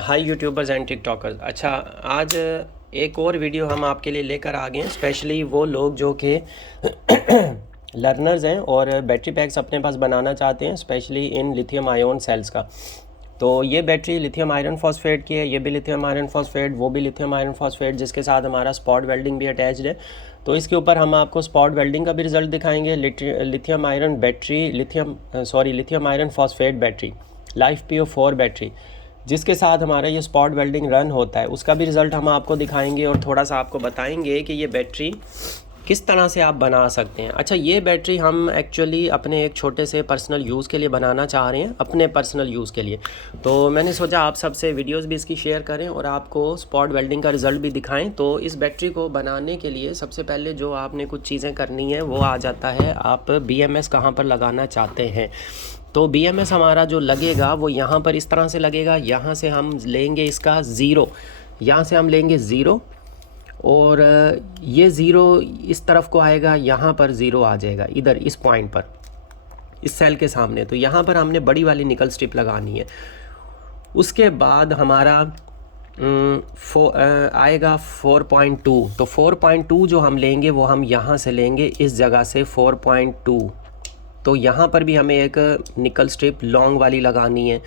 Hi YouTubers and TikTokers. अच्छा, आज एक और वीडियो हम आपके लिए लेकर आ गए हैं, स्पेशली वो लोग जो कि लर्नर्स हैं और बैटरी पैक्स अपने पास बनाना चाहते हैं, specially in lithium ion cells का। तो ये बैटरी लिथियम आयरन फॉस्फेट की है, ये भी लिथियम आयरन फॉस्फेट, वो भी लिथियम आयरन फॉस्फेट, जिसके साथ हमारा स्पॉट वेल्डिंग भी अटैच्ड है। तो इसके ऊपर हम आपको स्पॉट वेल्डिंग का भी रिजल्ट दिखाएंगे। Lithium iron battery, lithium iron phosphate battery, life PO4 battery, जिसके साथ हमारा ये स्पॉट वेल्डिंग रन होता है, उसका भी रिज़ल्ट हम आपको दिखाएंगे और थोड़ा सा आपको बताएंगे कि ये बैटरी किस तरह से आप बना सकते हैं। अच्छा, ये बैटरी हम एक्चुअली अपने एक छोटे से पर्सनल यूज़ के लिए बनाना चाह रहे हैं, अपने पर्सनल यूज़ के लिए। तो मैंने सोचा आप सबसे वीडियोस भी इसकी शेयर करें और आपको स्पॉट वेल्डिंग का रिज़ल्ट भी दिखाएं। तो इस बैटरी को बनाने के लिए सबसे पहले जो आपने कुछ चीज़ें करनी है वो आ जाता है, आप BMS कहाँ पर लगाना चाहते हैं। तो BMS हमारा जो लगेगा वो यहाँ पर इस तरह से लगेगा। यहाँ से हम लेंगे इसका ज़ीरो, यहाँ से हम लेंगे ज़ीरो और ये ज़ीरो इस तरफ को आएगा, यहाँ पर ज़ीरो आ जाएगा इधर इस पॉइंट पर, इस सेल के सामने। तो यहाँ पर हमने बड़ी वाली निकल स्ट्रिप लगानी है। उसके बाद हमारा आएगा 4.2। तो 4.2 जो हम लेंगे वो हम यहाँ से लेंगे, इस जगह से 4.2। तो यहाँ पर भी हमें एक निकल स्ट्रिप लॉन्ग वाली लगानी है।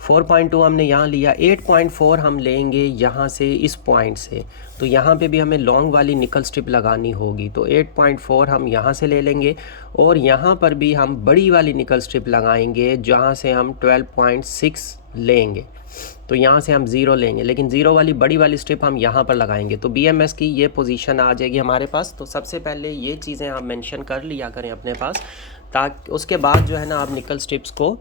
4.2 हमने यहाँ लिया, 8.4 हम लेंगे यहाँ से, इस पॉइंट से। तो यहाँ पे भी हमें लॉन्ग वाली निकल स्ट्रिप लगानी होगी। तो 8.4 हम यहाँ से ले लेंगे और यहाँ पर भी हम बड़ी वाली निकल स्ट्रिप लगाएंगे, जहाँ से हम 12.6 लेंगे। तो यहाँ से हम ज़ीरो लेंगे, लेकिन ज़ीरो वाली बड़ी वाली स्ट्रिप हम यहाँ पर लगाएंगे। तो BMS की ये पोजीशन आ जाएगी हमारे पास। तो सबसे पहले ये चीज़ें आप मेंशन कर लिया करें अपने पास, ताकि उसके बाद जो है ना आप निकल स्ट्रिप्स को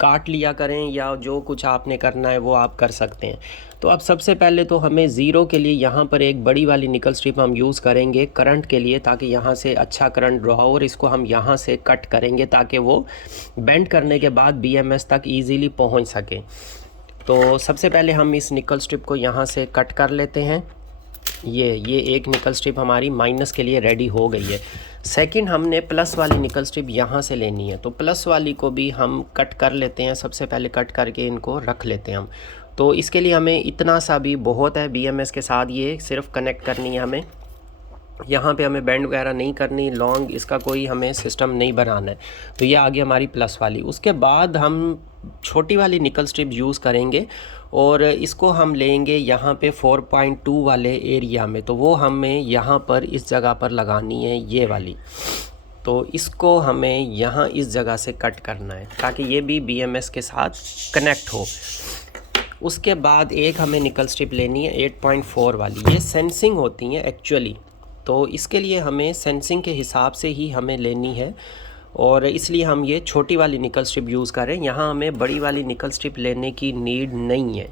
काट लिया करें या जो कुछ आपने करना है वो आप कर सकते हैं। तो अब सबसे पहले तो हमें ज़ीरो के लिए यहाँ पर एक बड़ी वाली निकल स्ट्रिप हम यूज़ करेंगे करंट के लिए, ताकि यहाँ से अच्छा करंट ड्रॉ हो, और इसको हम यहाँ से कट करेंगे ताकि वो बेंड करने के बाद BMS तक ईज़िली पहुँच सके। तो सबसे पहले हम इस निकल स्ट्रिप को यहाँ से कट कर लेते हैं। ये एक निकल स्ट्रिप हमारी माइनस के लिए रेडी हो गई है। सेकंड, हमने प्लस वाली निकल स्ट्रिप यहाँ से लेनी है। तो प्लस वाली को भी हम कट कर लेते हैं। सबसे पहले कट करके इनको रख लेते हैं हम। तो इसके लिए हमें इतना सा भी बहुत है, BMS के साथ ये सिर्फ कनेक्ट करनी है हमें। यहाँ पे हमें बैंड वगैरह नहीं करनी, लॉन्ग इसका कोई हमें सिस्टम नहीं बनाना है। तो ये आ गई हमारी प्लस वाली। उसके बाद हम छोटी वाली निकल स्ट्रिप यूज़ करेंगे और इसको हम लेंगे यहाँ पे 4.2 वाले एरिया में। तो वो हमें यहाँ पर इस जगह पर लगानी है, ये वाली। तो इसको हमें यहाँ इस जगह से कट करना है ताकि ये भी BMS के साथ कनेक्ट हो। उसके बाद एक हमें निकल स्ट्रिप लेनी है 8.4 वाली, ये सेंसिंग होती हैं एक्चुअली। तो इसके लिए हमें सेंसिंग के हिसाब से ही हमें लेनी है और इसलिए हम ये छोटी वाली निकल स्ट्रिप यूज़ करें। यहाँ हमें बड़ी वाली निकल स्ट्रिप लेने की नीड नहीं है,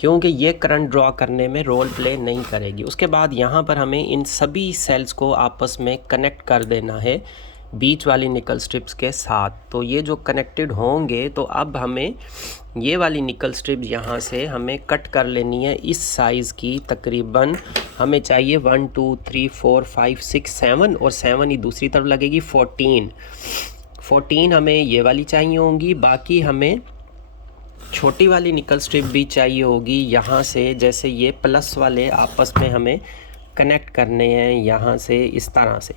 क्योंकि ये करंट ड्रॉ करने में रोल प्ले नहीं करेगी। उसके बाद यहाँ पर हमें इन सभी सेल्स को आपस में कनेक्ट कर देना है बीच वाली निकल स्ट्रिप्स के साथ। तो ये जो कनेक्टेड होंगे, तो अब हमें ये वाली निकल स्ट्रिप यहाँ से हमें कट कर लेनी है इस साइज़ की। तकरीबन हमें चाहिए 1 2 3 4 5 6 7 और 7 ही दूसरी तरफ लगेगी 14 हमें ये वाली चाहिए होंगी। बाकी हमें छोटी वाली निकल स्ट्रिप भी चाहिए होगी यहाँ से, जैसे ये प्लस वाले आपस में हमें कनेक्ट करने हैं यहाँ से इस तरह से।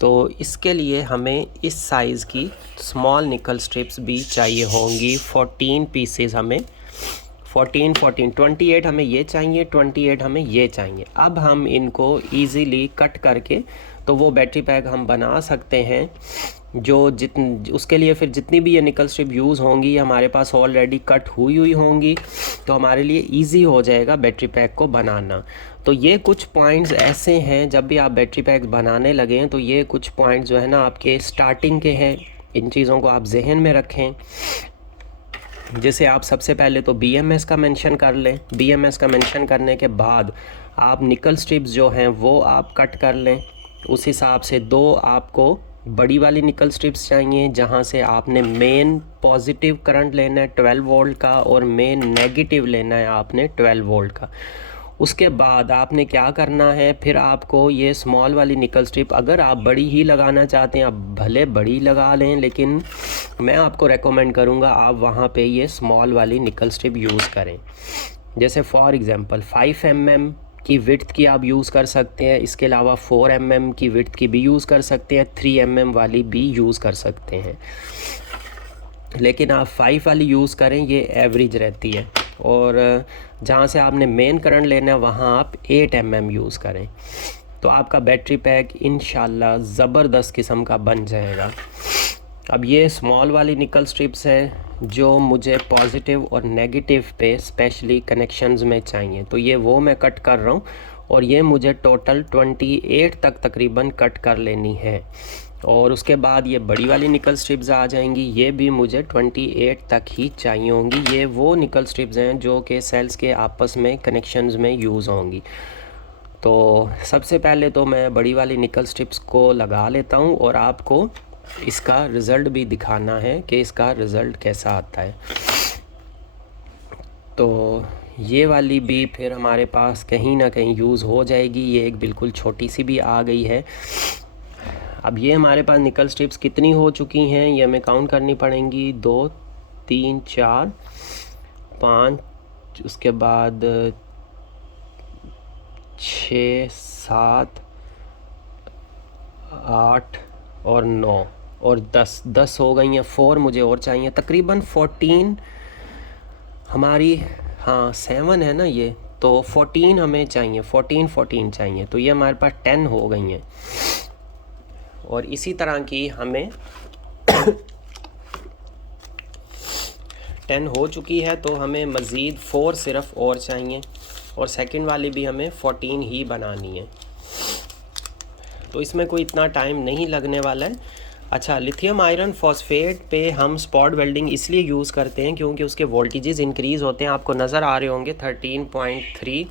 तो इसके लिए हमें इस साइज़ की स्मॉल निकल स्ट्रिप्स भी चाहिए होंगी। 14 पीसेस हमें, 14 28 हमें ये चाहिए, 28 हमें ये चाहिए। अब हम इनको इजीली कट करके तो वो बैटरी पैक हम बना सकते हैं। जो उसके लिए फिर जितनी भी ये निकल स्ट्रिप यूज़ होंगी हमारे पास ऑलरेडी कट हुई होंगी, तो हमारे लिए इजी हो जाएगा बैटरी पैक को बनाना। तो ये कुछ पॉइंट्स ऐसे हैं, जब भी आप बैटरी पैक बनाने लगें तो ये कुछ पॉइंट्स जो है ना आपके स्टार्टिंग के हैं, इन चीज़ों को आप जहन में रखें। जैसे आप सबसे पहले तो BMS का मेंशन कर लें। BMS का मेंशन करने के बाद आप निकल स्ट्रिप्स जो हैं वो आप कट कर लें। उस हिसाब से दो आपको बड़ी वाली निकल स्ट्रिप्स चाहिए, जहां से आपने मेन पॉजिटिव करंट लेना है 12 वोल्ट का और मेन नेगेटिव लेना है आपने 12 वोल्ट का। उसके बाद आपने क्या करना है, फिर आपको ये स्मॉल वाली निकल स्ट्रिप, अगर आप बड़ी ही लगाना चाहते हैं आप भले बड़ी लगा लें, लेकिन मैं आपको रेकमेंड करूँगा आप वहाँ पे ये स्मॉल वाली निकल स्ट्रिप यूज़ करें। जैसे फॉर एग्ज़ाम्पल 5 mm की विड्थ की आप यूज़ कर सकते हैं, इसके अलावा 4 mm की विड्थ की भी यूज़ कर सकते हैं, 3 mm वाली भी यूज़ कर सकते हैं, लेकिन आप 5 वाली यूज़ करें, ये एवरेज रहती है। और जहाँ से आपने मेन करंट लेना है वहाँ आप 8 mm यूज़ करें, तो आपका बैटरी पैक इंशाल्लाह ज़बरदस्त किस्म का बन जाएगा। अब ये स्मॉल वाली निकल स्ट्रिप्स है जो मुझे पॉजिटिव और नेगेटिव पे स्पेशली कनेक्शंस में चाहिए, तो ये वो मैं कट कर रहा हूँ और ये मुझे टोटल 28 तक तकरीबन कट कर लेनी है। और उसके बाद ये बड़ी वाली निकल स्ट्रिप्स आ जाएंगी, ये भी मुझे 28 तक ही चाहिए होंगी। ये वो निकल स्ट्रिप्स हैं जो कि सेल्स के आपस में कनेक्शंस में यूज़ होंगी। तो सबसे पहले तो मैं बड़ी वाली निकल स्ट्रिप्स को लगा लेता हूँ और आपको इसका रिज़ल्ट भी दिखाना है कि इसका रिज़ल्ट कैसा आता है। तो ये वाली भी फिर हमारे पास कहीं ना कहीं यूज़ हो जाएगी, ये एक बिल्कुल छोटी सी भी आ गई है। अब ये हमारे पास निकल स्ट्रिप्स कितनी हो चुकी हैं ये हमें काउंट करनी पड़ेंगी, 2 3 4 5, उसके बाद 6 7 8 और 9 और 10 हो गई हैं। 4 मुझे और चाहिए, तकरीबन 14 हमारी, हाँ 7 है ना ये, तो 14 हमें चाहिए, 14 चाहिए, तो ये हमारे पास 10 हो गई हैं। और इसी तरह की हमें 10 हो चुकी है, तो हमें मज़ीद 4 सिर्फ और चाहिए और सेकंड वाली भी हमें 14 ही बनानी है, तो इसमें कोई इतना टाइम नहीं लगने वाला है। अच्छा, लिथियम आयरन फॉस्फेट पे हम स्पॉट वेल्डिंग इसलिए यूज़ करते हैं क्योंकि उसके वोल्टेजेस इंक्रीज़ होते हैं, आपको नज़र आ रहे होंगे 13.3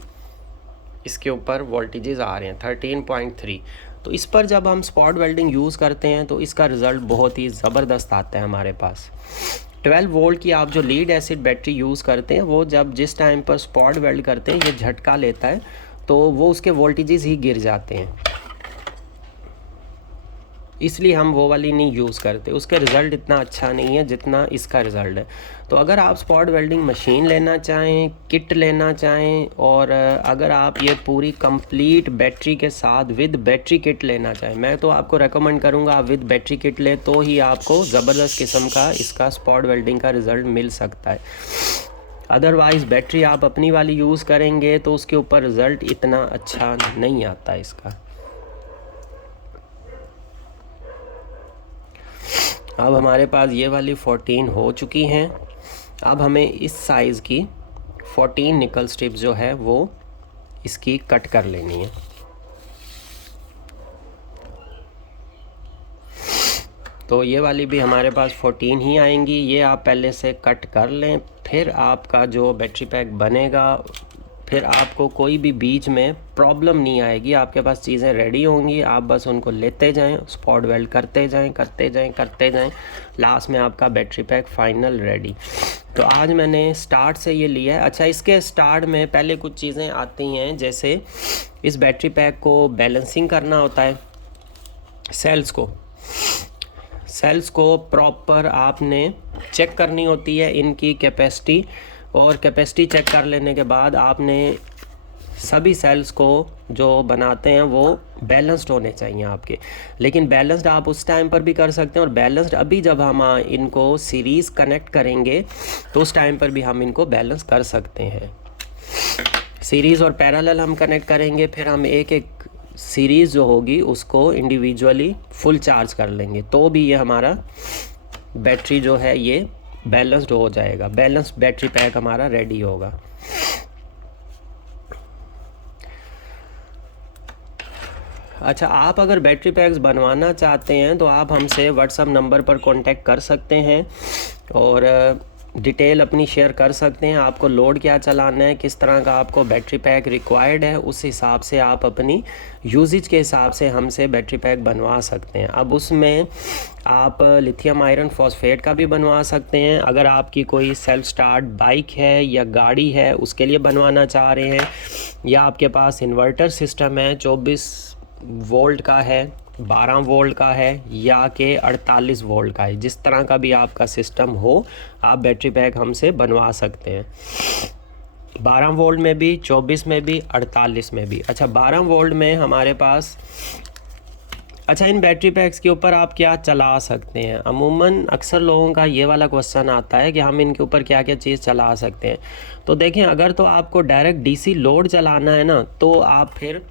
इसके ऊपर वोल्टेजेस आ रहे हैं 13.3। तो इस पर जब हम स्पॉट वेल्डिंग यूज़ करते हैं तो इसका रिज़ल्ट बहुत ही ज़बरदस्त आता है हमारे पास। 12 वोल्ट की आप जो लीड एसिड बैटरी यूज़ करते हैं वो जब जिस टाइम पर स्पॉट वेल्ड करते हैं ये झटका लेता है, तो वो उसके वोल्टेजेस ही गिर जाते हैं, इसलिए हम वो वाली नहीं यूज़ करते, उसके रिज़ल्ट इतना अच्छा नहीं है जितना इसका रिज़ल्ट है। तो अगर आप स्पॉट वेल्डिंग मशीन लेना चाहें, किट लेना चाहें, और अगर आप ये पूरी कंप्लीट बैटरी के साथ विद बैटरी किट लेना चाहें, मैं तो आपको रेकमेंड करूँगा आप विद बैटरी किट लें, तो ही आपको ज़बरदस्त किस्म का इसका स्पॉट वेल्डिंग का रिज़ल्ट मिल सकता है। अदरवाइज़ बैटरी आप अपनी वाली यूज़ करेंगे तो उसके ऊपर रिज़ल्ट इतना अच्छा नहीं आता इसका। अब हमारे पास ये वाली 14 हो चुकी हैं। अब हमें इस साइज़ की 14 निकल स्ट्रिप्स जो है वो इसकी कट कर लेनी है। तो ये वाली भी हमारे पास 14 ही आएंगी, ये आप पहले से कट कर लें, फिर आपका जो बैटरी पैक बनेगा, फिर आपको कोई भी बीच में प्रॉब्लम नहीं आएगी, आपके पास चीज़ें रेडी होंगी, आप बस उनको लेते जाएं, स्पॉट वेल्ड करते जाएं, लास्ट में आपका बैटरी पैक फाइनल रेडी। तो आज मैंने स्टार्ट से ये लिया है। अच्छा, इसके स्टार्ट में पहले कुछ चीज़ें आती हैं, जैसे इस बैटरी पैक को बैलेंसिंग करना होता है, सेल्स को प्रॉपर आपने चेक करनी होती है इनकी कैपेसिटी, और कैपेसिटी चेक कर लेने के बाद आपने सभी सेल्स को जो बनाते हैं वो बैलेंस्ड होने चाहिए आपके। लेकिन बैलेंस्ड आप उस टाइम पर भी कर सकते हैं, और बैलेंस्ड अभी जब हम इनको सीरीज़ कनेक्ट करेंगे तो उस टाइम पर भी हम इनको बैलेंस कर सकते हैं। सीरीज़ और पैरेलल हम कनेक्ट करेंगे, फिर हम एक एक सीरीज़ जो होगी उसको इंडिविजुअली फुल चार्ज कर लेंगे, तो भी ये हमारा बैटरी जो है ये बैलेंस्ड हो जाएगा, बैलेंस्ड बैटरी पैक हमारा रेडी होगा। अच्छा, आप अगर बैटरी पैक्स बनवाना चाहते हैं तो आप हमसे व्हाट्सएप नंबर पर कांटेक्ट कर सकते हैं, और डिटेल अपनी शेयर कर सकते हैं। आपको लोड क्या चलाना है, किस तरह का आपको बैटरी पैक रिक्वायर्ड है, उस हिसाब से आप अपनी यूजेज के हिसाब से हमसे बैटरी पैक बनवा सकते हैं। अब उसमें आप लिथियम आयरन फॉस्फेट का भी बनवा सकते हैं। अगर आपकी कोई सेल्फ स्टार्ट बाइक है या गाड़ी है उसके लिए बनवाना चाह रहे हैं, या आपके पास इन्वर्टर सिस्टम है 24 वोल्ट का है, 12 वोल्ट का है, या कि 48 वोल्ट का है, जिस तरह का भी आपका सिस्टम हो आप बैटरी पैक हमसे बनवा सकते हैं। 12 वोल्ट में भी, 24 में भी, 48 में भी। अच्छा 12 वोल्ट में हमारे पास, अच्छा इन बैटरी पैक्स के ऊपर आप क्या चला सकते हैं? अमूमन अक्सर लोगों का ये वाला क्वेश्चन आता है कि हम इनके ऊपर क्या क्या चीज़ चला सकते हैं। तो देखें, अगर तो आपको डायरेक्ट डीसी लोड चलाना है ना, तो आप फिर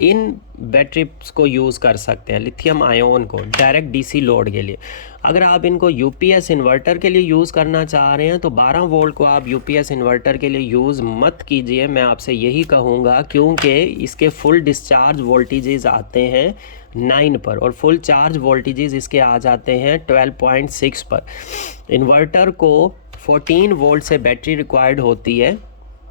इन बैटरीज को यूज़ कर सकते हैं, लिथियम आयोन को डायरेक्ट डीसी लोड के लिए। अगर आप इनको यूपीएस इन्वर्टर के लिए यूज़ करना चाह रहे हैं तो 12 वोल्ट को आप यूपीएस इन्वर्टर के लिए यूज़ मत कीजिए, मैं आपसे यही कहूँगा, क्योंकि इसके फुल डिस्चार्ज वोल्टेजेस आते हैं 9 पर और फुल चार्ज वोल्टेजेस इसके आ जाते हैं 12.6 पर। इन्वर्टर को 14 वोल्ट से बैटरी रिक्वायर्ड होती है,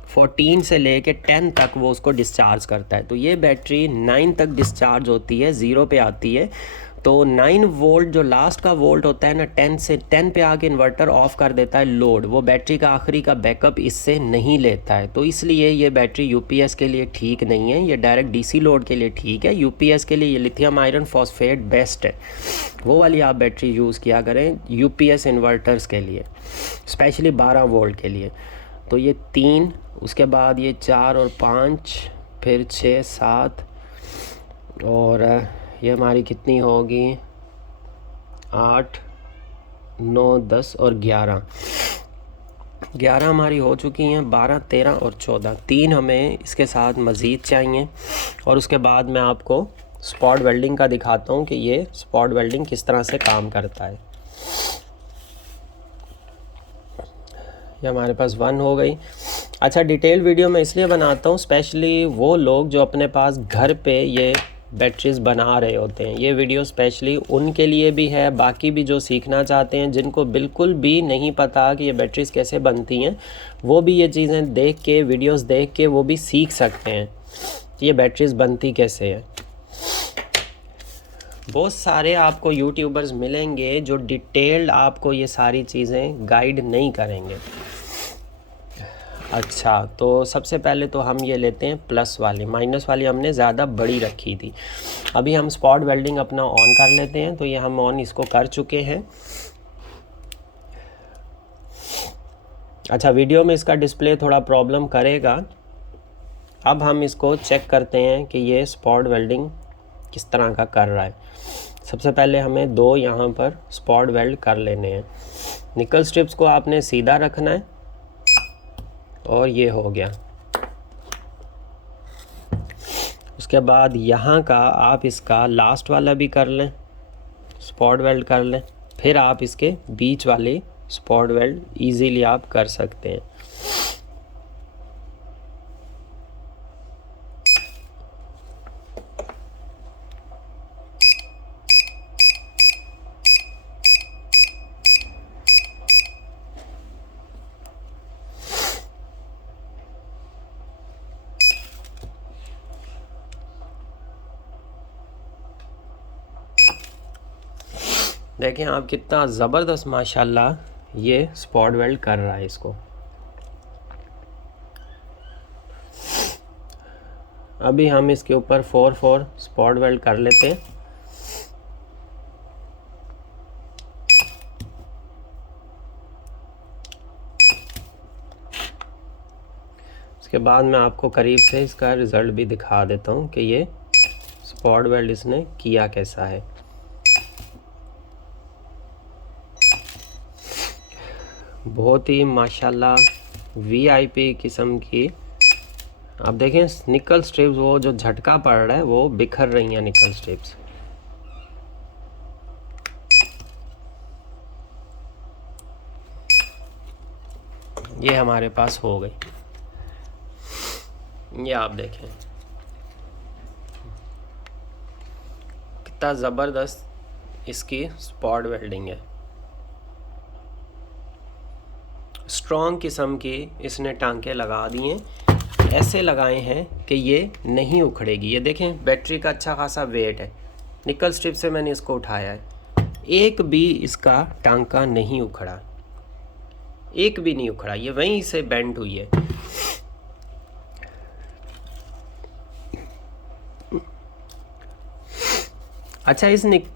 14 से लेके 10 तक वो उसको डिस्चार्ज करता है। तो ये बैटरी 9 तक डिस्चार्ज होती है, 0 पे आती है। तो 9 वोल्ट जो लास्ट का वोल्ट होता है ना, 10 पे आके इन्वर्टर ऑफ कर देता है लोड, वो बैटरी का आखिरी का बैकअप इससे नहीं लेता है। तो इसलिए ये बैटरी यूपीएस के लिए ठीक नहीं है, ये डायरेक्ट डीसी लोड के लिए ठीक है। यूपीएस के लिए ये लिथियम आयरन फॉस्फेट बेस्ट है, वो वाली आप बैटरी यूज़ किया करें यूपीएस इन्वर्टर्स के लिए, स्पेशली 12 वोल्ट के लिए। तो ये 3, उसके बाद ये 4 और 5, फिर 6, 7, और ये हमारी कितनी होगी, 8, 9, 10 और 11 हमारी हो चुकी हैं। 12, 13 और 14, 3 हमें इसके साथ मज़ीद चाहिए। और उसके बाद मैं आपको स्पॉट वेल्डिंग का दिखाता हूँ कि ये स्पॉट वेल्डिंग किस तरह से काम करता है। ये हमारे पास 1 हो गई। अच्छा डिटेल वीडियो मैं इसलिए बनाता हूँ, स्पेशली वो लोग जो अपने पास घर पे ये बैटरीज बना रहे होते हैं, ये वीडियो स्पेशली उनके लिए भी है। बाकी भी जो सीखना चाहते हैं, जिनको बिल्कुल भी नहीं पता कि ये बैटरीज कैसे बनती हैं, वो भी ये चीज़ें देख के, वीडियोस देख के वो भी सीख सकते हैं कि ये बैटरीज बनती कैसे है। बहुत सारे आपको यूट्यूबर्स मिलेंगे जो डिटेल्ड आपको ये सारी चीज़ें गाइड नहीं करेंगे। अच्छा तो सबसे पहले तो हम ये लेते हैं प्लस वाली, माइनस वाली हमने ज़्यादा बड़ी रखी थी। अभी हम स्पॉट वेल्डिंग अपना ऑन कर लेते हैं। तो ये हम ऑन इसको कर चुके हैं। अच्छा वीडियो में इसका डिस्प्ले थोड़ा प्रॉब्लम करेगा। अब हम इसको चेक करते हैं कि ये स्पॉट वेल्डिंग किस तरह का कर रहा है। सबसे पहले हमें 2 यहाँ पर स्पॉट वेल्ड कर लेने हैं। निकल स्ट्रिप्स को आपने सीधा रखना है और ये हो गया। उसके बाद यहाँ का आप इसका लास्ट वाला भी कर लें, स्पॉट वेल्ड कर लें, फिर आप इसके बीच वाले स्पॉट वेल्ड इजीली आप कर सकते हैं। देखें आप कितना ज़बरदस्त माशाल्लाह ये स्पॉट वेल्ड कर रहा है इसको। अभी हम इसके ऊपर 4 स्पॉट वेल्ड कर लेते हैं। इसके बाद मैं आपको करीब से इसका रिज़ल्ट भी दिखा देता हूँ कि ये स्पॉट वेल्ड इसने किया कैसा है। बहुत ही माशाल्लाह वीआईपी किस्म की। आप देखें निकल स्ट्रिप्स, वो जो झटका पड़ रहा है वो बिखर रही हैं निकल स्ट्रिप्स। ये हमारे पास हो गई। ये आप देखें कितना ज़बरदस्त इसकी स्पॉट वेल्डिंग है। स्ट्रॉन्ग किस्म की इसने टांके लगा दिए, ऐसे लगाए हैं कि ये नहीं उखड़ेगी। ये देखें बैटरी का अच्छा खासा वेट है, निकल स्ट्रिप से मैंने इसको उठाया है, एक भी इसका टांका नहीं उखड़ा, एक भी नहीं उखड़ा, ये वहीं से बेंड हुई है। अच्छा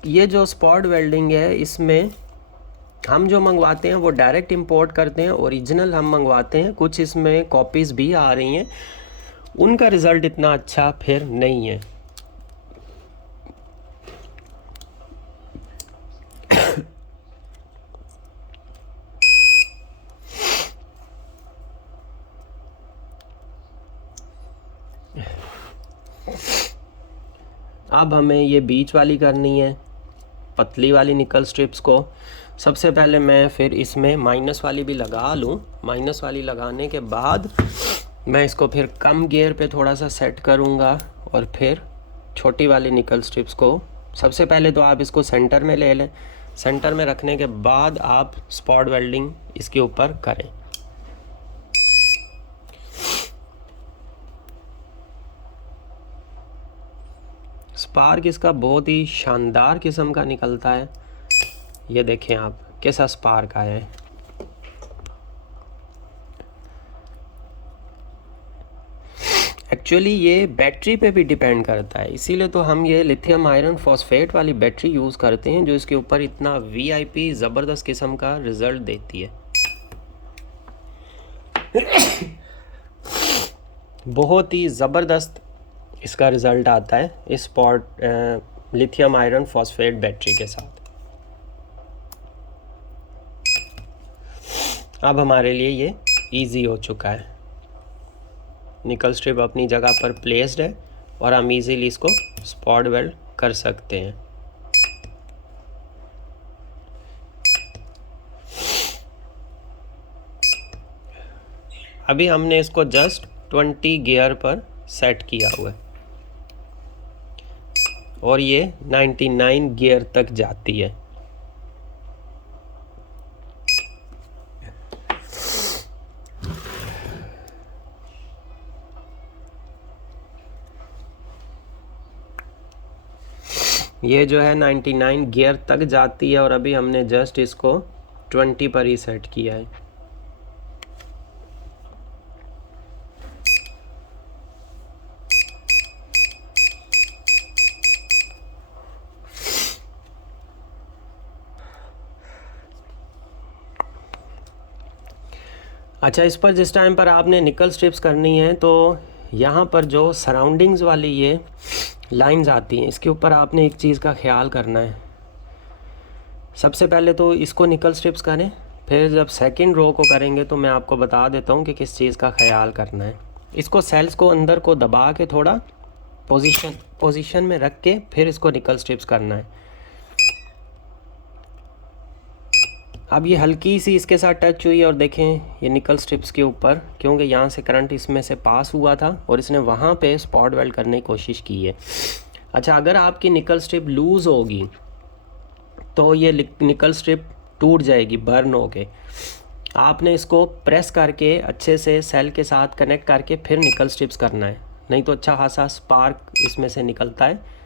ये जो स्पॉट वेल्डिंग है, इसमें हम जो मंगवाते हैं वो डायरेक्ट इंपोर्ट करते हैं, ओरिजिनल हम मंगवाते हैं, कुछ इसमें कॉपीज़ भी आ रही हैं, उनका रिज़ल्ट इतना अच्छा फिर नहीं है। अब हमें ये बीच वाली करनी है, पतली वाली निकल स्ट्रिप्स को। सबसे पहले मैं फिर इसमें माइनस वाली भी लगा लूँ, माइनस वाली लगाने के बाद मैं इसको फिर कम गियर पे थोड़ा सा सेट करूँगा, और फिर छोटी वाली निकल स्ट्रिप्स को सबसे पहले तो आप इसको सेंटर में ले लें, सेंटर में रखने के बाद आप स्पॉट वेल्डिंग इसके ऊपर करें। स्पार्क इसका बहुत ही शानदार किस्म का निकलता है, ये देखें आप कैसा स्पार्क आया है। एक्चुअली ये बैटरी पे भी डिपेंड करता है, इसीलिए तो हम ये लिथियम आयरन फॉस्फेट वाली बैटरी यूज़ करते हैं, जो इसके ऊपर इतना वीआईपी ज़बरदस्त किस्म का रिज़ल्ट देती है। बहुत ही ज़बरदस्त इसका रिज़ल्ट आता है इस लिथियम आयरन फॉस्फेट बैटरी के साथ। अब हमारे लिए ये इजी हो चुका है, निकल स्ट्रिप अपनी जगह पर प्लेस्ड है और हम इजीली इसको स्पॉट वेल्ड कर सकते हैं। अभी हमने इसको जस्ट 20 गियर पर सेट किया हुआ है और ये 99 गियर तक जाती है। ये जो है 99 गियर तक जाती है और अभी हमने जस्ट इसको 20 पर ही सेट किया है। अच्छा, इस पर जिस टाइम पर आपने निकल स्ट्रिप्स करनी है तो यहाँ पर जो सराउंडिंग्स वाली ये लाइंस आती हैं, इसके ऊपर आपने एक चीज़ का ख्याल करना है। सबसे पहले तो इसको निकल स्ट्रिप्स करें, फिर जब सेकंड रो को करेंगे तो मैं आपको बता देता हूँ कि किस चीज़ का ख्याल करना है। इसको सेल्स को अंदर को दबा के थोड़ा पोजीशन में रख के फिर इसको निकल स्ट्रिप्स करना है। अब ये हल्की सी इसके साथ टच हुई और देखें ये निकल स्ट्रिप्स के ऊपर, क्योंकि यहाँ से करंट इसमें से पास हुआ था और इसने वहाँ पे स्पॉट वेल्ड करने की कोशिश की है। अच्छा, अगर आपकी निकल स्ट्रिप लूज़ होगी तो ये निकल स्ट्रिप टूट जाएगी बर्न होके। आपने इसको प्रेस करके अच्छे से सेल के साथ कनेक्ट करके फिर निकल स्ट्रिप्स करना है, नहीं तो अच्छा खासा स्पार्क इसमें से निकलता है।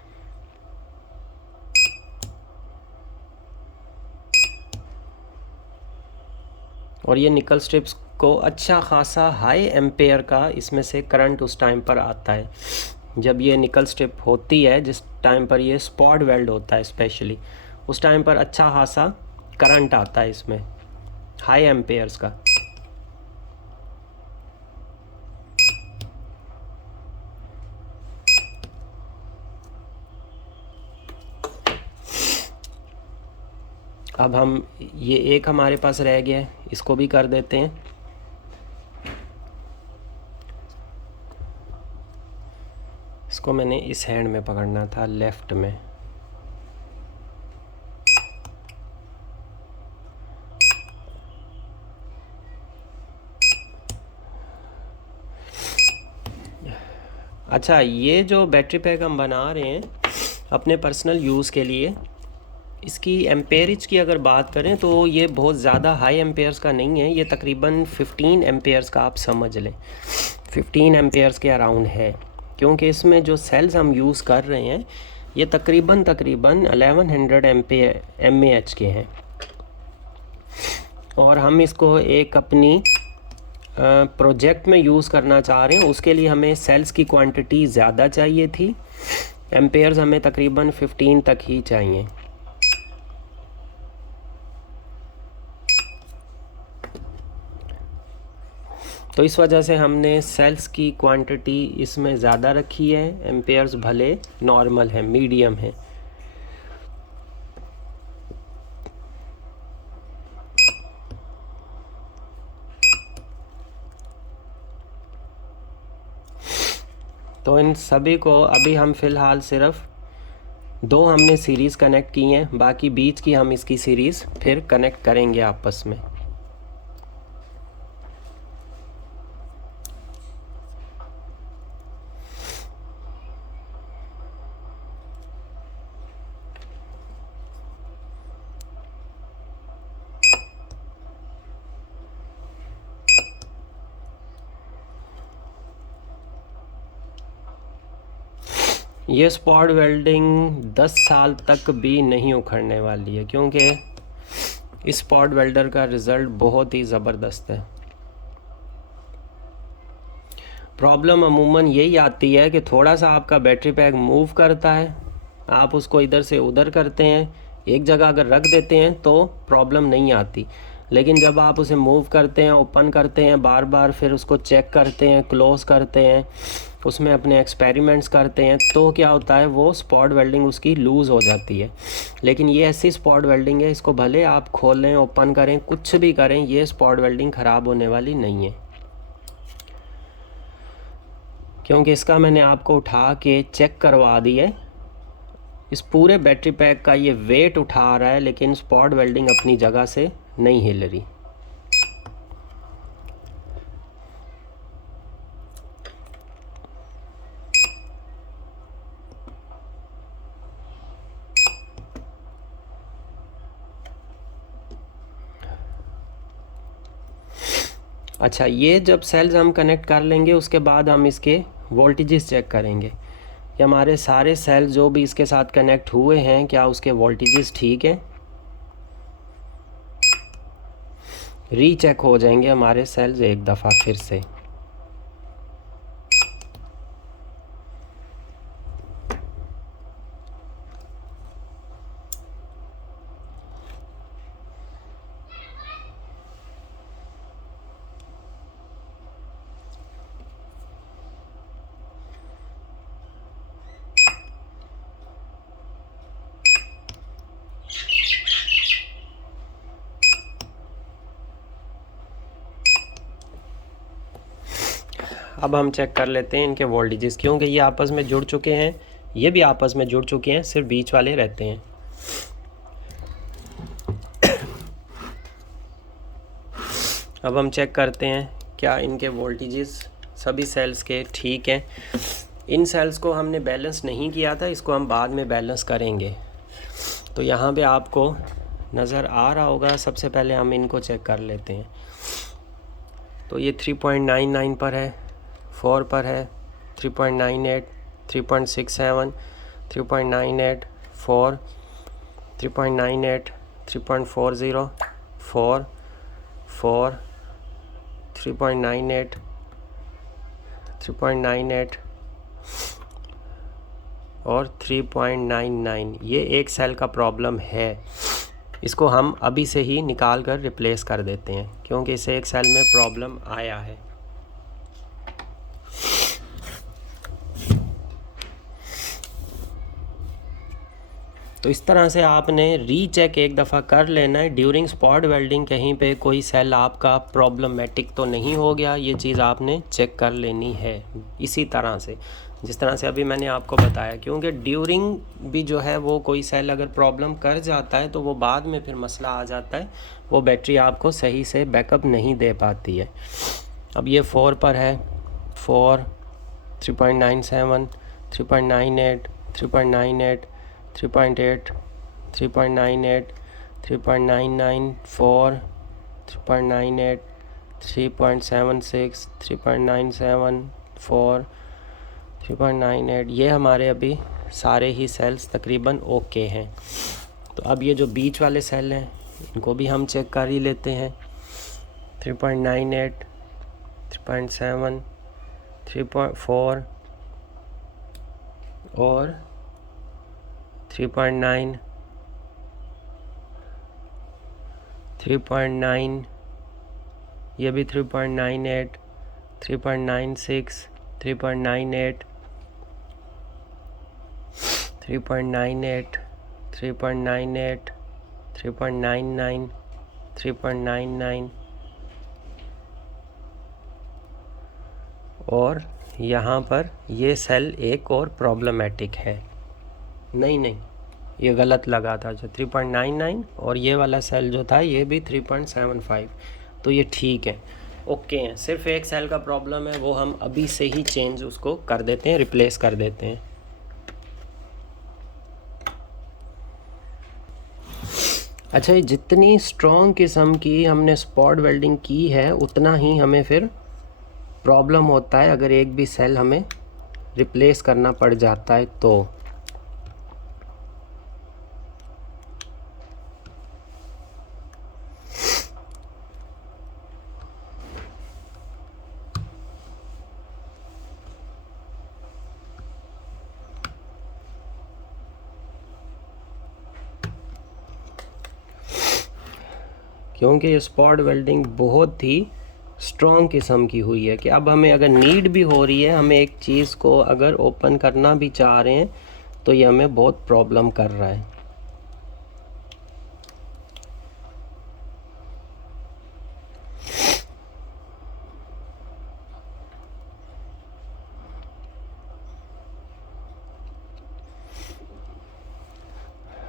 और ये निकल स्ट्रिप्स को अच्छा खासा हाई एम्पेयर का इसमें से करंट उस टाइम पर आता है जब ये निकल स्ट्रिप होती है, जिस टाइम पर ये स्पॉट वेल्ड होता है स्पेशली, उस टाइम पर अच्छा खासा करंट आता है इसमें हाई एम्पेयर्स का। अब हम ये एक हमारे पास रह गया है, इसको भी कर देते हैं। इसको मैंने इस हैंड में पकड़ना था, लेफ़्ट में। अच्छा, ये जो बैटरी पैक हम बना रहे हैं अपने पर्सनल यूज़ के लिए, इसकी एम्पेयरेज की अगर बात करें तो ये बहुत ज़्यादा हाई एम्पेयर्स का नहीं है, ये तकरीबन 15 एम्पेयर्स का आप समझ लें, 15 एम्पेयर्स के अराउंड है, क्योंकि इसमें जो सेल्स हम यूज़ कर रहे हैं ये तकरीबन 1100 mAh के हैं। और हम इसको एक अपनी प्रोजेक्ट में यूज़ करना चाह रहे हैं, उसके लिए हमें सेल्स की क्वांटिटी ज़्यादा चाहिए थी, एम्पेयर्स हमें तकरीबन 15 तक ही चाहिए। तो इस वजह से हमने सेल्स की क्वांटिटी इसमें ज़्यादा रखी है, एम्पेयर्स भले नॉर्मल है, मीडियम है। तो इन सभी को अभी हम फ़िलहाल सिर्फ 2 हमने सीरीज़ कनेक्ट की हैं, बाकी बीच की हम इसकी सीरीज़ फिर कनेक्ट करेंगे आपस में। ये स्पॉट वेल्डिंग 10 साल तक भी नहीं उखड़ने वाली है, क्योंकि इस स्पॉट वेल्डर का रिज़ल्ट बहुत ही ज़बरदस्त है। प्रॉब्लम अमूमन यही आती है कि थोड़ा सा आपका बैटरी पैक मूव करता है, आप उसको इधर से उधर करते हैं, एक जगह अगर रख देते हैं तो प्रॉब्लम नहीं आती, लेकिन जब आप उसे मूव करते हैं, ओपन करते हैं बार बार, फिर उसको चेक करते हैं, क्लोज़ करते हैं, उसमें अपने एक्सपेरिमेंट्स करते हैं, तो क्या होता है वो स्पॉट वेल्डिंग उसकी लूज़ हो जाती है। लेकिन ये ऐसी स्पॉट वेल्डिंग है, इसको भले आप खोलें, ओपन करें, कुछ भी करें, ये स्पॉट वेल्डिंग ख़राब होने वाली नहीं है, क्योंकि इसका मैंने आपको उठा के चेक करवा दी है। इस पूरे बैटरी पैक का ये वेट उठा रहा है, लेकिन स्पॉट वेल्डिंग अपनी जगह से नहीं हिल रही। अच्छा, ये जब सेल्स हम कनेक्ट कर लेंगे उसके बाद हम इसके वोल्टेजेस चेक करेंगे कि हमारे सारे सेल्स जो भी इसके साथ कनेक्ट हुए हैं, क्या उसके वोल्टेजेस ठीक हैं। रीचेक हो जाएंगे हमारे सेल्स एक दफ़ा फिर से। अब हम चेक कर लेते हैं इनके वोल्टेजेस, क्योंकि ये आपस में जुड़ चुके हैं, ये भी आपस में जुड़ चुके हैं, सिर्फ बीच वाले रहते हैं। अब हम चेक करते हैं क्या इनके वोल्टेजेस सभी सेल्स के ठीक हैं। इन सेल्स को हमने बैलेंस नहीं किया था, इसको हम बाद में बैलेंस करेंगे। तो यहाँ पे आपको नज़र आ रहा होगा, सबसे पहले हम इनको चेक कर लेते हैं। तो ये 3.99 पर है, 4 पर है, 3.98, 3.67, 3.98, 4, 3.98, 3.40, 4, 4, 3.98, 3.98 और 3.99। ये एक सेल का प्रॉब्लम है, इसको हम अभी से ही निकाल कर रिप्लेस कर देते हैं, क्योंकि इसे एक सेल में प्रॉब्लम आया है। तो इस तरह से आपने रीचेक एक दफ़ा कर लेना है ड्यूरिंग स्पॉट वेल्डिंग, कहीं पे कोई सेल आपका प्रॉब्लमेटिक तो नहीं हो गया, ये चीज़ आपने चेक कर लेनी है इसी तरह से, जिस तरह से अभी मैंने आपको बताया। क्योंकि ड्यूरिंग भी जो है वो कोई सेल अगर प्रॉब्लम कर जाता है तो वो बाद में फिर मसला आ जाता है, वो बैटरी आपको सही से बैकअप नहीं दे पाती है। अब ये 4 पर है, 4, 3.97, 3.98, 3.98, 3.8, 3.98, 3.994, 3.98, 3.76, 3.974, 3.98, ये हमारे अभी सारे ही सेल्स तकरीबन ओके हैं। तो अब ये जो बीच वाले सेल हैं इनको भी हम चेक कर ही लेते हैं। 3.98, 3.7, 3.4 और 3.9, 3.9, ये भी 3.98, 3.96, 3.98, 3.98, 3.98, 3.99, 3.99 और यहाँ पर ये सेल एक और प्रॉब्लमेटिक है। नहीं, ये गलत लगा था जो 3.99 और ये वाला सेल जो था ये भी 3.75, तो ये ठीक है, ओके हैं। सिर्फ एक सेल का प्रॉब्लम है, वो हम अभी से ही चेंज उसको कर देते हैं, रिप्लेस कर देते हैं। अच्छा, ये जितनी स्ट्रॉन्ग किस्म की हमने स्पॉट वेल्डिंग की है उतना ही हमें फिर प्रॉब्लम होता है अगर एक भी सेल हमें रिप्लेस करना पड़ जाता है तो। क्योंकि ये स्पॉट वेल्डिंग बहुत ही स्ट्रॉन्ग किस्म की हुई है कि अब हमें अगर नीड भी हो रही है, हमें एक चीज़ को अगर ओपन करना भी चाह रहे हैं तो ये हमें बहुत प्रॉब्लम कर रहा है।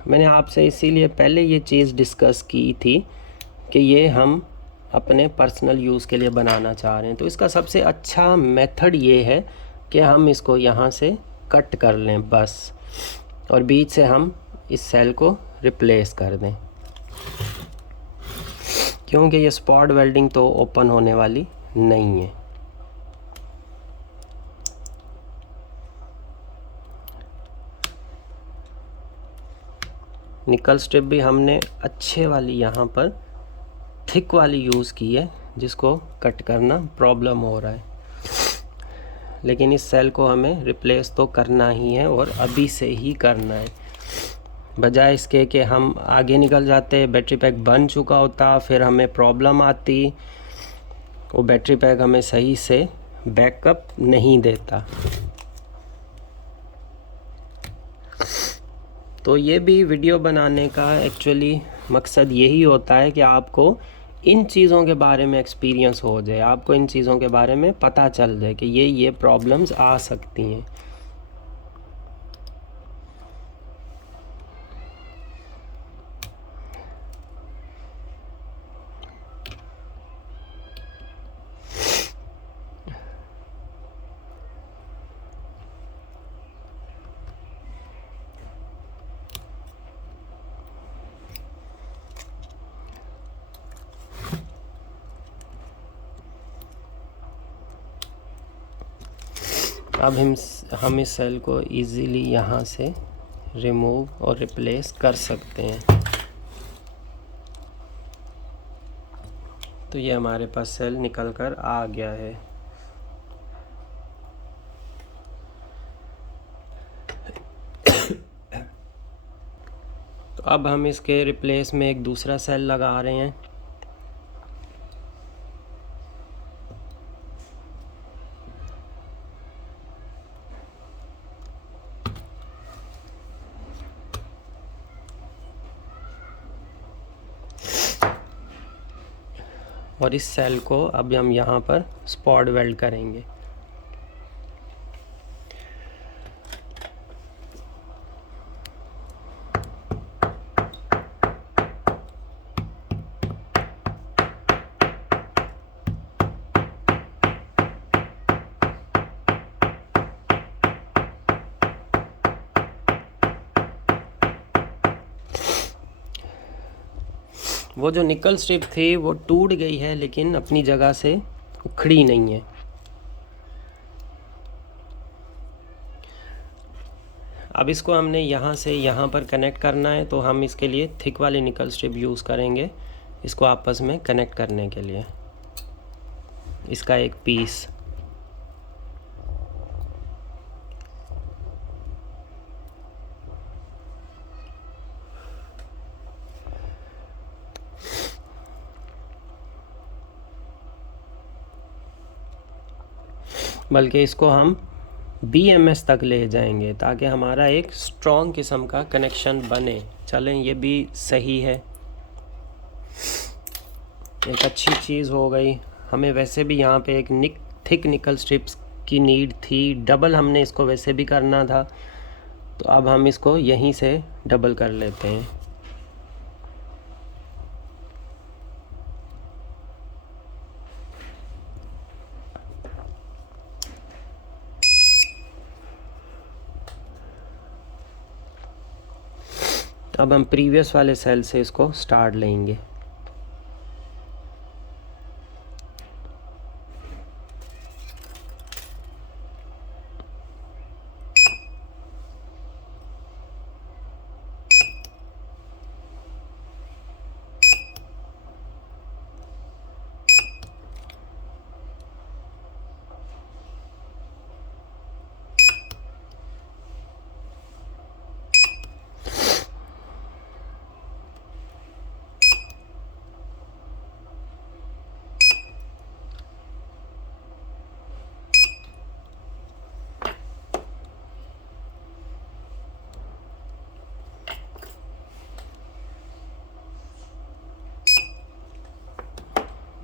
मैंने आपसे इसीलिए पहले ये चीज़ डिस्कस की थी कि ये हम अपने पर्सनल यूज़ के लिए बनाना चाह रहे हैं, तो इसका सबसे अच्छा मेथड ये है कि हम इसको यहाँ से कट कर लें बस, और बीच से हम इस सेल को रिप्लेस कर दें, क्योंकि ये स्पॉट वेल्डिंग तो ओपन होने वाली नहीं है। निकल स्ट्रिप भी हमने अच्छे वाली यहाँ पर थिक वाली यूज़ की है जिसको कट करना प्रॉब्लम हो रहा है, लेकिन इस सेल को हमें रिप्लेस तो करना ही है और अभी से ही करना है। बजाय इसके कि हम आगे निकल जाते, बैटरी पैक बन चुका होता, फिर हमें प्रॉब्लम आती, वो बैटरी पैक हमें सही से बैकअप नहीं देता। तो ये भी वीडियो बनाने का एक्चुअली मकसद यही होता है कि आपको इन चीज़ों के बारे में एक्सपीरियंस हो जाए, आपको इन चीज़ों के बारे में पता चल जाए कि ये प्रॉब्लम्स आ सकती हैं। अब हम इस सेल को इजीली यहाँ से रिमूव और रिप्लेस कर सकते हैं। तो ये हमारे पास सेल निकल कर आ गया है। तो अब हम इसके रिप्लेस में एक दूसरा सेल लगा रहे हैं। और इस सेल को अब हम यहाँ पर स्पॉट वेल्ड करेंगे। वो जो निकल स्ट्रिप थी वो टूट गई है, लेकिन अपनी जगह से उखड़ी नहीं है। अब इसको हमने यहाँ से यहाँ पर कनेक्ट करना है, तो हम इसके लिए थिक वाली निकल स्ट्रिप यूज़ करेंगे इसको आपस में कनेक्ट करने के लिए। इसका एक पीस बल्कि इसको हम BMS तक ले जाएंगे ताकि हमारा एक स्ट्रॉन्ग किस्म का कनेक्शन बने। चलें, ये भी सही है, एक अच्छी चीज़ हो गई। हमें वैसे भी यहाँ पे एक थिक निकल स्ट्रिप्स की नीड थी, डबल हमने इसको वैसे भी करना था, तो अब हम इसको यहीं से डबल कर लेते हैं। अब हम प्रीवियस वाले सेल से इसको स्टार्ट लेंगे।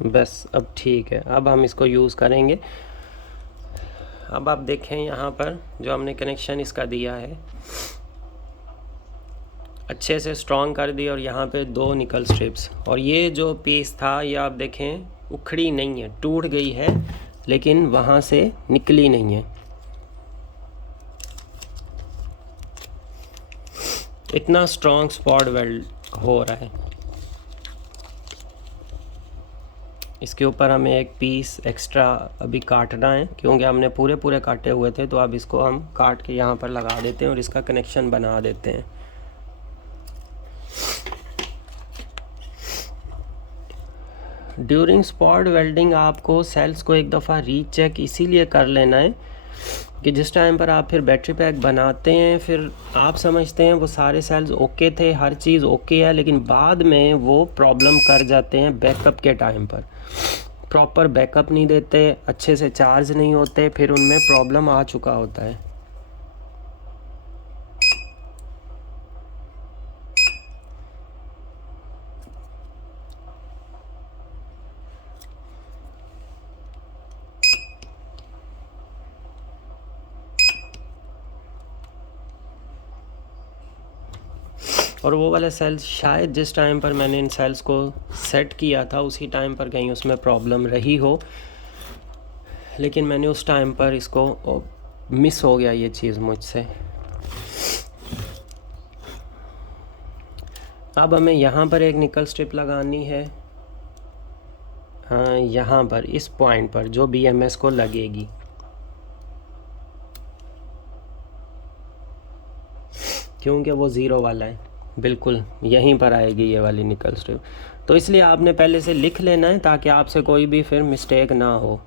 बस अब ठीक है, अब हम इसको यूज़ करेंगे। अब आप देखें यहाँ पर जो हमने कनेक्शन इसका दिया है अच्छे से स्ट्रॉन्ग कर दी, और यहाँ पे 2 निकल स्ट्रिप्स, और ये जो पीस था ये आप देखें उखड़ी नहीं है, टूट गई है लेकिन वहाँ से निकली नहीं है। इतना स्ट्रॉन्ग स्पॉट वेल्ड हो रहा है। इसके ऊपर हमें एक पीस एक्स्ट्रा अभी काटना है, क्योंकि हमने पूरे काटे हुए थे, तो अब इसको हम काट के यहाँ पर लगा देते हैं और इसका कनेक्शन बना देते हैं। ड्यूरिंग स्पॉट वेल्डिंग आपको सेल्स को एक दफ़ा रीचेक इसीलिए कर लेना है कि जिस टाइम पर आप फिर बैटरी पैक बनाते हैं, फिर आप समझते हैं वो सारे सेल्स ओके थे, हर चीज़ ओके है, लेकिन बाद में वो प्रॉब्लम कर जाते हैं। बैकअप के टाइम पर प्रॉपर बैकअप नहीं देते, अच्छे से चार्ज नहीं होते, फिर उनमें प्रॉब्लम आ चुका होता है। और वो वाले सेल्स शायद जिस टाइम पर मैंने इन सेल्स को सेट किया था उसी टाइम पर कहीं उसमें प्रॉब्लम रही हो, लेकिन मैंने उस टाइम पर इसको मिस हो गया ये चीज़ मुझसे। अब हमें यहाँ पर एक निकल स्ट्रिप लगानी है, हाँ यहाँ पर इस पॉइंट पर जो BMS को लगेगी। क्योंकि वो 0 वाला है, बिल्कुल यहीं पर आएगी ये वाली निकल स्ट्रिप, तो इसलिए आपने पहले से लिख लेना है ताकि आपसे कोई भी फिर मिस्टेक ना हो।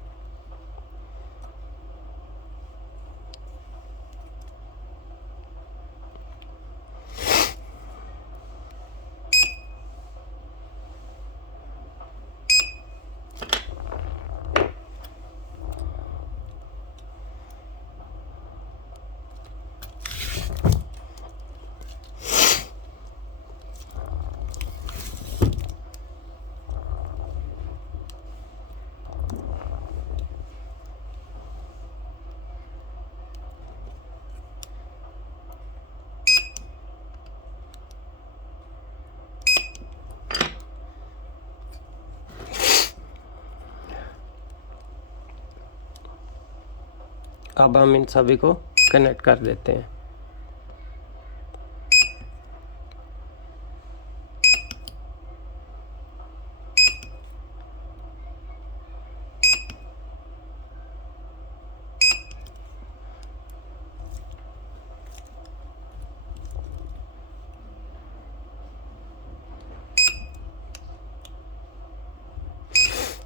अब हम इन सभी को कनेक्ट कर देते हैं।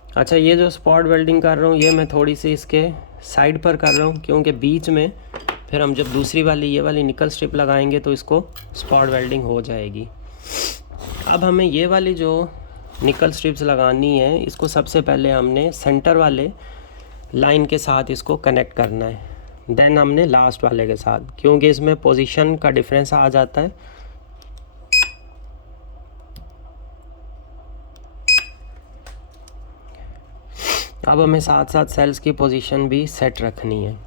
अच्छा, ये जो स्पॉट वेल्डिंग कर रहा हूँ ये मैं थोड़ी सी इसके साइड पर कर रहा हूँ, क्योंकि बीच में फिर हम जब दूसरी वाली ये वाली निकल स्ट्रिप लगाएंगे तो इसको स्पॉट वेल्डिंग हो जाएगी। अब हमें ये वाली जो निकल स्ट्रिप्स लगानी है, इसको सबसे पहले हमने सेंटर वाले लाइन के साथ इसको कनेक्ट करना है, देन हमने लास्ट वाले के साथ, क्योंकि इसमें पोजीशन का डिफरेंस आ जाता है। अब हमें साथ साथ सेल्स की पोजीशन भी सेट रखनी है।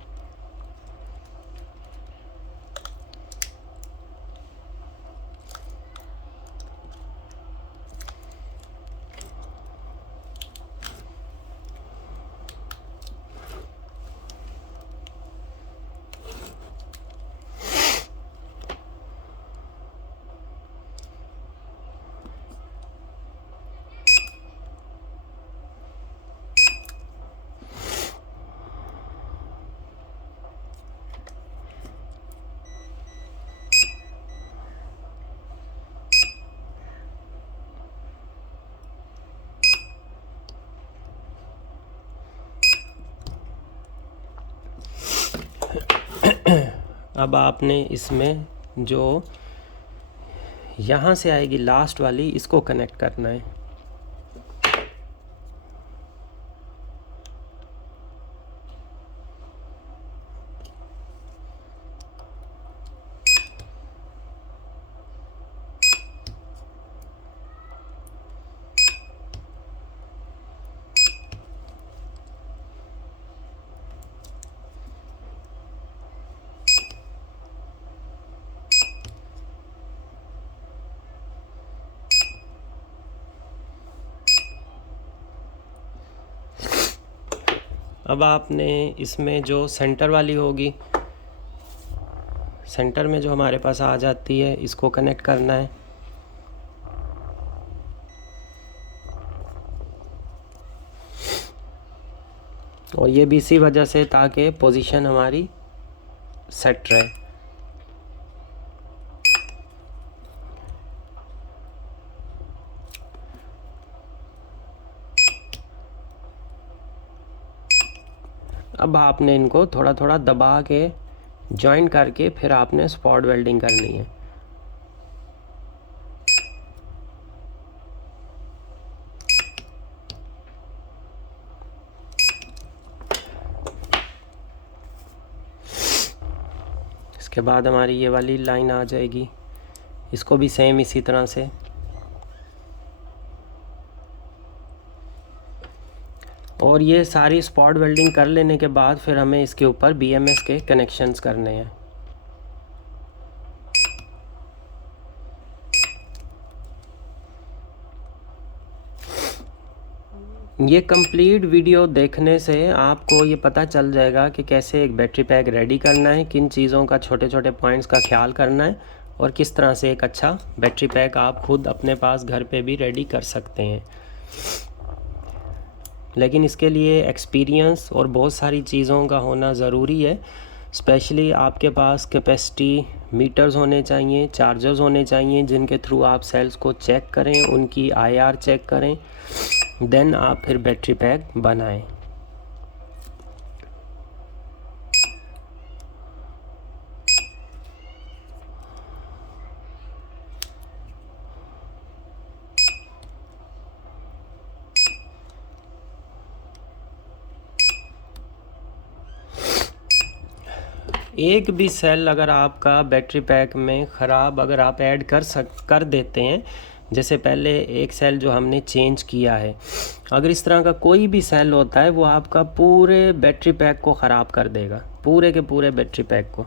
अब आपने इसमें जो यहाँ से आएगी लास्ट वाली, इसको कनेक्ट करना है। अब आपने इसमें जो सेंटर वाली होगी, सेंटर में जो हमारे पास आ जाती है, इसको कनेक्ट करना है। और ये भी इसी वजह से ताकि पोजीशन हमारी सेट रहे। अब आपने इनको थोड़ा थोड़ा दबा के जॉइन करके फिर आपने स्पॉट वेल्डिंग करनी है। इसके बाद हमारी ये वाली लाइन आ जाएगी, इसको भी सेम इसी तरह से। और ये सारी स्पॉट वेल्डिंग कर लेने के बाद फिर हमें इसके ऊपर BMS के कनेक्शंस करने हैं। ये कंप्लीट वीडियो देखने से आपको ये पता चल जाएगा कि कैसे एक बैटरी पैक रेडी करना है, किन चीज़ों का छोटे छोटे पॉइंट्स का ख्याल करना है, और किस तरह से एक अच्छा बैटरी पैक आप खुद अपने पास घर पे भी रेडी कर सकते हैं। लेकिन इसके लिए एक्सपीरियंस और बहुत सारी चीज़ों का होना ज़रूरी है। स्पेशली आपके पास कैपेसिटी मीटर्स होने चाहिए, चार्जर्स होने चाहिए जिनके थ्रू आप सेल्स को चेक करें, उनकी IR चेक करें, देन आप फिर बैटरी पैक बनाएं। एक भी सेल अगर आपका बैटरी पैक में ख़राब अगर आप ऐड कर देते हैं, जैसे पहले एक सेल जो हमने चेंज किया है, अगर इस तरह का कोई भी सेल होता है वो आपका पूरे बैटरी पैक को ख़राब कर देगा, पूरे के पूरे बैटरी पैक को।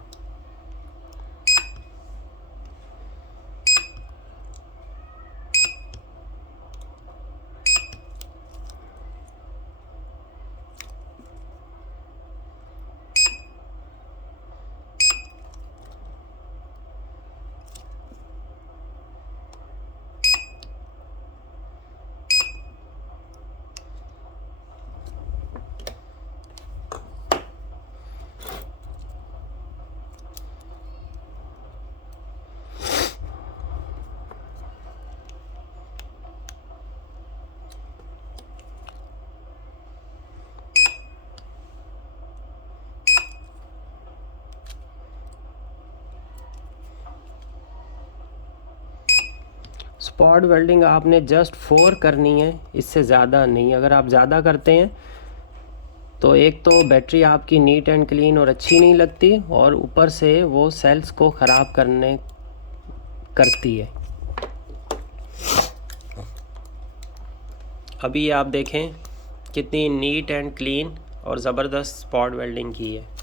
स्पॉट वेल्डिंग आपने जस्ट 4 करनी है, इससे ज़्यादा नहीं। अगर आप ज़्यादा करते हैं तो एक तो बैटरी आपकी नीट एंड क्लीन और अच्छी नहीं लगती, और ऊपर से वो सेल्स को ख़राब करती है। अभी ये आप देखें कितनी नीट एंड क्लीन और ज़बरदस्त स्पॉट वेल्डिंग की है।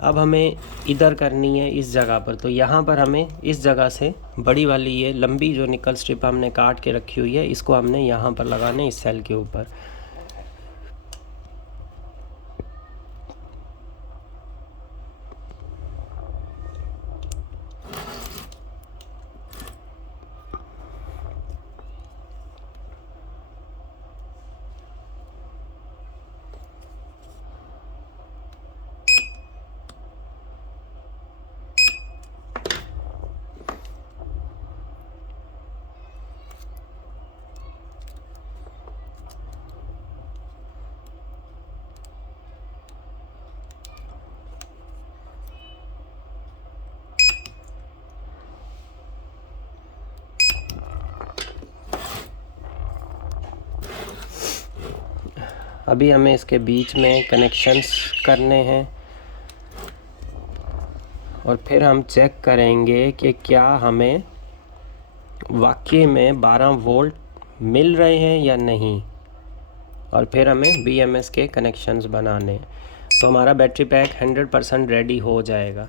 अब हमें इधर करनी है इस जगह पर, तो यहाँ पर हमें इस जगह से बड़ी वाली ये लंबी जो निकल स्ट्रिप हमने काट के रखी हुई है, इसको हमने यहाँ पर लगाना है इस सेल के ऊपर। अभी हमें इसके बीच में कनेक्शंस करने हैं और फिर हम चेक करेंगे कि क्या हमें वाकई में 12 वोल्ट मिल रहे हैं या नहीं, और फिर हमें BMS के कनेक्शंस बनाने हैं। तो हमारा बैटरी पैक 100% रेडी हो जाएगा।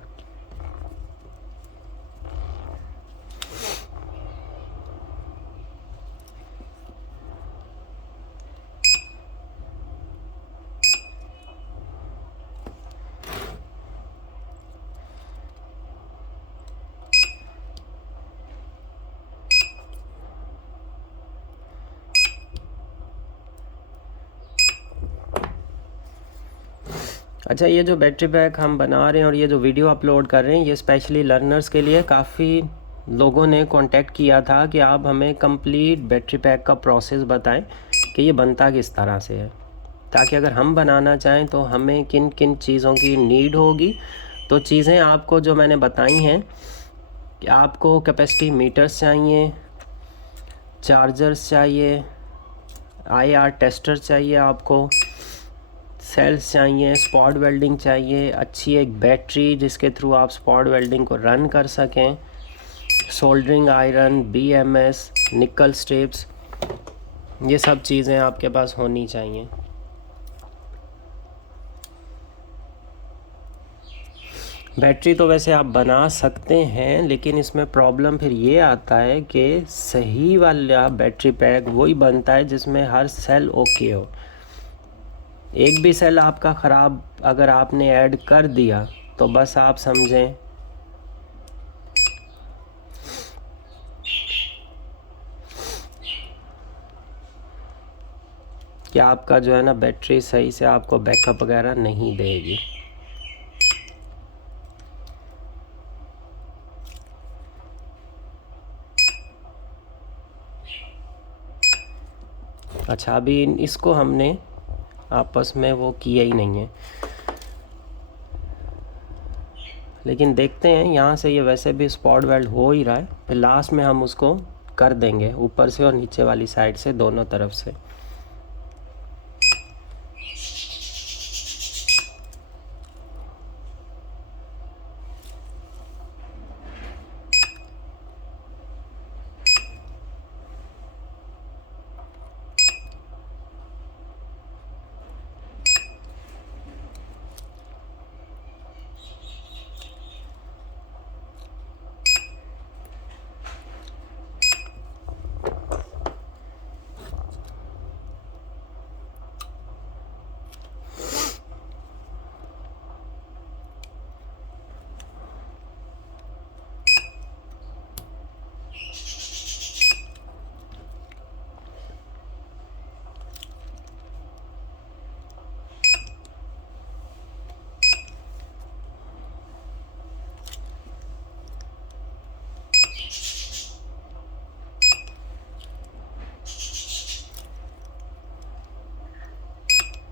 अच्छा, ये जो बैटरी पैक हम बना रहे हैं और ये जो वीडियो अपलोड कर रहे हैं, ये स्पेशली लर्नर्स के लिए। काफ़ी लोगों ने कांटेक्ट किया था कि आप हमें कंप्लीट बैटरी पैक का प्रोसेस बताएं कि ये बनता किस तरह से है, ताकि अगर हम बनाना चाहें तो हमें किन किन चीज़ों की नीड होगी। तो चीज़ें आपको जो मैंने बताई हैं कि आपको कैपेसिटी मीटर्स चाहिए, चार्जर्स चाहिए, IR टेस्टर चाहिए, आपको सेल्स चाहिए, स्पॉट वेल्डिंग चाहिए, अच्छी एक बैटरी जिसके थ्रू आप स्पॉट वेल्डिंग को रन कर सकें, सोल्डरिंग आयरन, BMS, निकल स्ट्रिप्स, ये सब चीज़ें आपके पास होनी चाहिए। बैटरी तो वैसे आप बना सकते हैं, लेकिन इसमें प्रॉब्लम फिर ये आता है कि सही वाला बैटरी पैक वही बनता है जिसमें हर सेल ओके हो। एक भी सेल आपका ख़राब अगर आपने ऐड कर दिया तो बस आप समझें कि आपका जो है ना बैटरी सही से आपको बैकअप वगैरह नहीं देगी। अच्छा, अभी इसको हमने आपस में वो किया ही नहीं है, लेकिन देखते हैं। यहाँ से ये वैसे भी स्पॉट वेल्ड हो ही रहा है, फिर लास्ट में हम उसको कर देंगे ऊपर से और नीचे वाली साइड से, दोनों तरफ से।